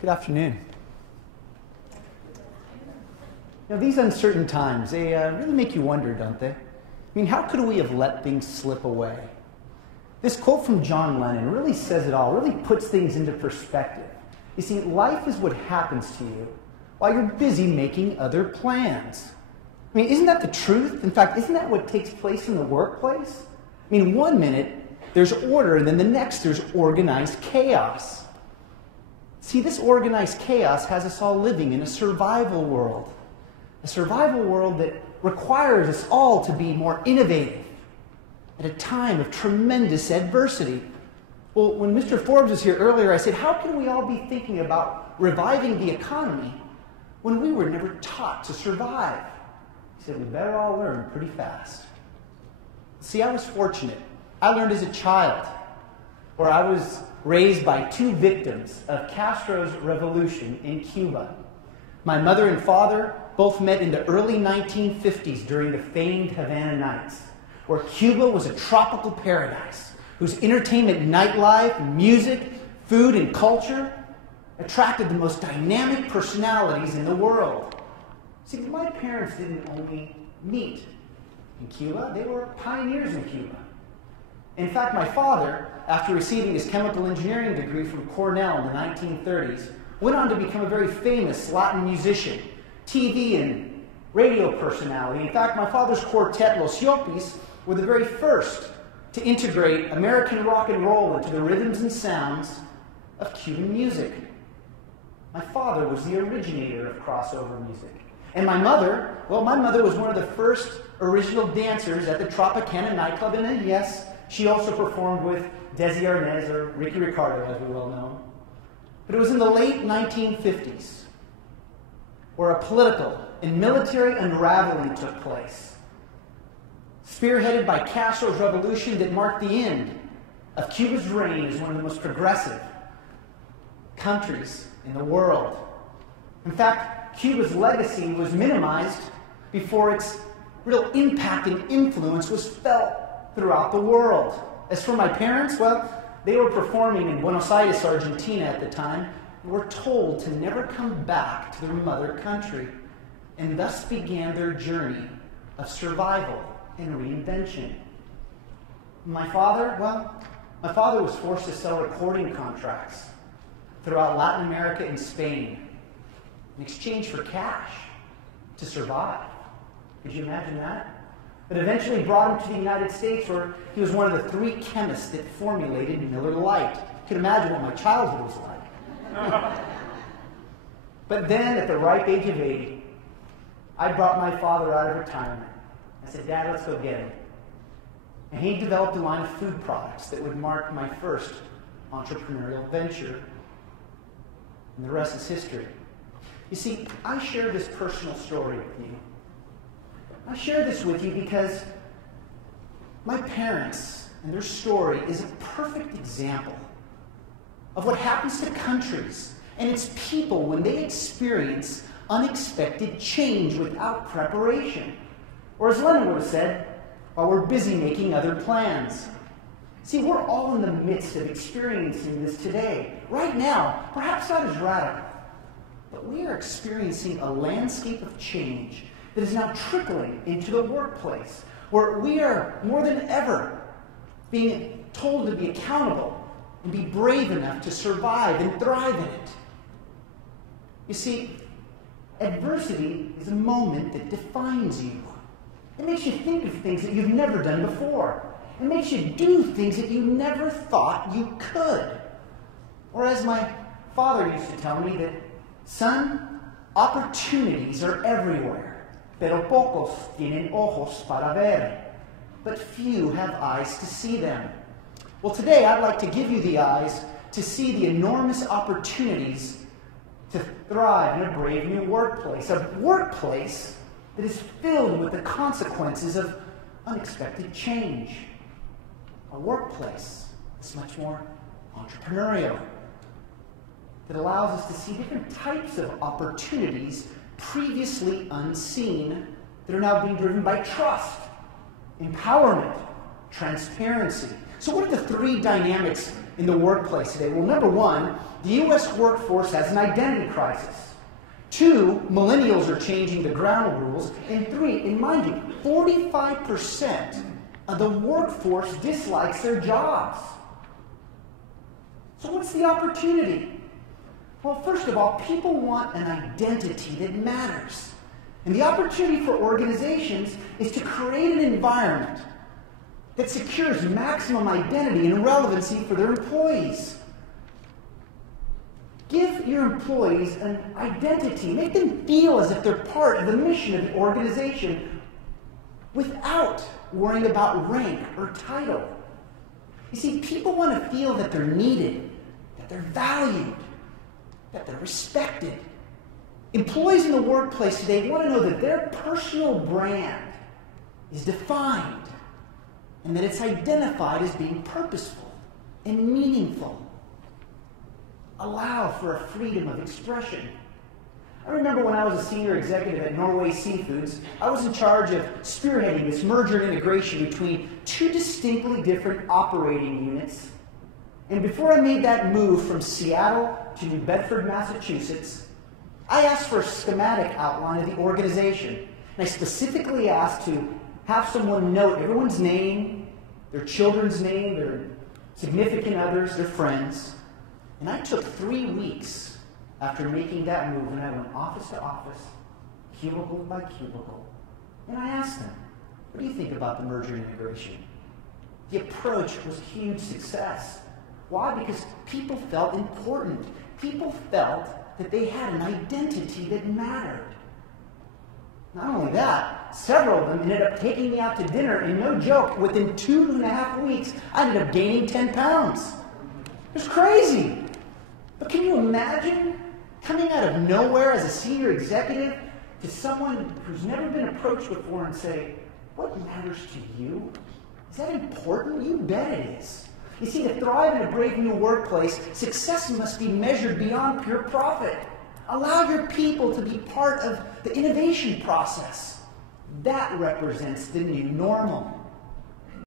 Good afternoon. These uncertain times, they really make you wonder, don't they? I mean, how could we have let things slip away? This quote from John Lennon really says it all, really puts things into perspective. You see, life is what happens to you while you're busy making other plans. I mean, isn't that the truth? In fact, isn't that what takes place in the workplace? I mean, one minute there's order, and then the next there's organized chaos. See, this organized chaos has us all living in a survival world that requires us all to be more innovative at a time of tremendous adversity. Well, when Mr. Forbes was here earlier, I said, how can we all be thinking about reviving the economy when we were never taught to survive? He said, we better all learn pretty fast. See, I was fortunate. I learned as a child, where I was raised by two victims of Castro's revolution in Cuba. My mother and father both met in the early 1950s during the famed Havana Nights, where Cuba was a tropical paradise whose entertainment, nightlife, music, food, and culture attracted the most dynamic personalities in the world. See, my parents didn't only meet in Cuba, they were pioneers in Cuba. In fact, my father, after receiving his chemical engineering degree from Cornell in the 1930s, went on to become a very famous Latin musician, TV and radio personality. In fact, my father's quartet, Los Llopis, were the very first to integrate American rock and roll into the rhythms and sounds of Cuban music. My father was the originator of crossover music. And my mother, well, my mother was one of the first original dancers at the Tropicana nightclub, and yes, she also performed with Desi Arnaz, or Ricky Ricardo, as we well know. But it was in the late 1950s where a political and military unraveling took place, spearheaded by Castro's revolution that marked the end of Cuba's reign as one of the most progressive countries in the world. In fact, Cuba's legacy was minimized before its real impact and influence was felt throughout the world. As for my parents, well, they were performing in Buenos Aires, Argentina at the time, and were told to never come back to their mother country, and thus began their journey of survival and reinvention. My father, well, my father was forced to sell recording contracts throughout Latin America and Spain in exchange for cash to survive. Could you imagine that? But eventually brought him to the United States, where he was one of the three chemists that formulated Miller Lite. You can imagine what my childhood was like. But then, at the ripe age of 80, I brought my father out of retirement. I said, Dad, let's go get him. And he developed a line of food products that would mark my first entrepreneurial venture. And the rest is history. You see, I share this personal story with you. I share this with you because my parents and their story is a perfect example of what happens to countries and its people when they experience unexpected change without preparation. Or as Lennon would have said, while we're busy making other plans. See, we're all in the midst of experiencing this today. Right now, perhaps not as radical, but we are experiencing a landscape of change that is now trickling into the workplace, where we are more than ever being told to be accountable and be brave enough to survive and thrive in it. You see, adversity is a moment that defines you. It makes you think of things that you've never done before. It makes you do things that you never thought you could. Or as my father used to tell me, that, son, opportunities are everywhere. Pero pocos tienen ojos para ver, but few have eyes to see them. Well, today I'd like to give you the eyes to see the enormous opportunities to thrive in a brave new workplace. A workplace that is filled with the consequences of unexpected change. A workplace that's much more entrepreneurial, that allows us to see different types of opportunities previously unseen that are now being driven by trust, empowerment, transparency, So what are the three dynamics in the workplace today? Well, number one, the U.S. workforce has an identity crisis. 2, millennials are changing the ground rules. And 3, and mind you, 45% of the workforce dislikes their jobs. So what's the opportunity? Well, first of all, people want an identity that matters. And the opportunity for organizations is to create an environment that secures maximum identity and relevancy for their employees. Give your employees an identity. Make them feel as if they're part of the mission of the organization without worrying about rank or title. You see, people want to feel that they're needed, that they're valued, that they're respected. Employees in the workplace today want to know that their personal brand is defined and that it's identified as being purposeful and meaningful. Allow for a freedom of expression. I remember when I was a senior executive at Norway Seafoods, I was in charge of spearheading this merger and integration between 2 distinctly different operating units. And before I made that move from Seattle to New Bedford, Massachusetts, I asked for a schematic outline of the organization. And I specifically asked to have someone note everyone's name, their children's name, their significant others, their friends. And I took 3 weeks after making that move, and I went office to office, cubicle by cubicle, and I asked them, what do you think about the merger and integration? The approach was a huge success. Why? Because people felt important. People felt that they had an identity that mattered. Not only that, several of them ended up taking me out to dinner, and no joke, within 2.5 weeks, I ended up gaining 10 pounds. It was crazy. But can you imagine coming out of nowhere as a senior executive to someone who's never been approached before and say, what matters to you? Is that important? You bet it is. You see, to thrive in a brave new workplace, success must be measured beyond pure profit. Allow your people to be part of the innovation process. That represents the new normal.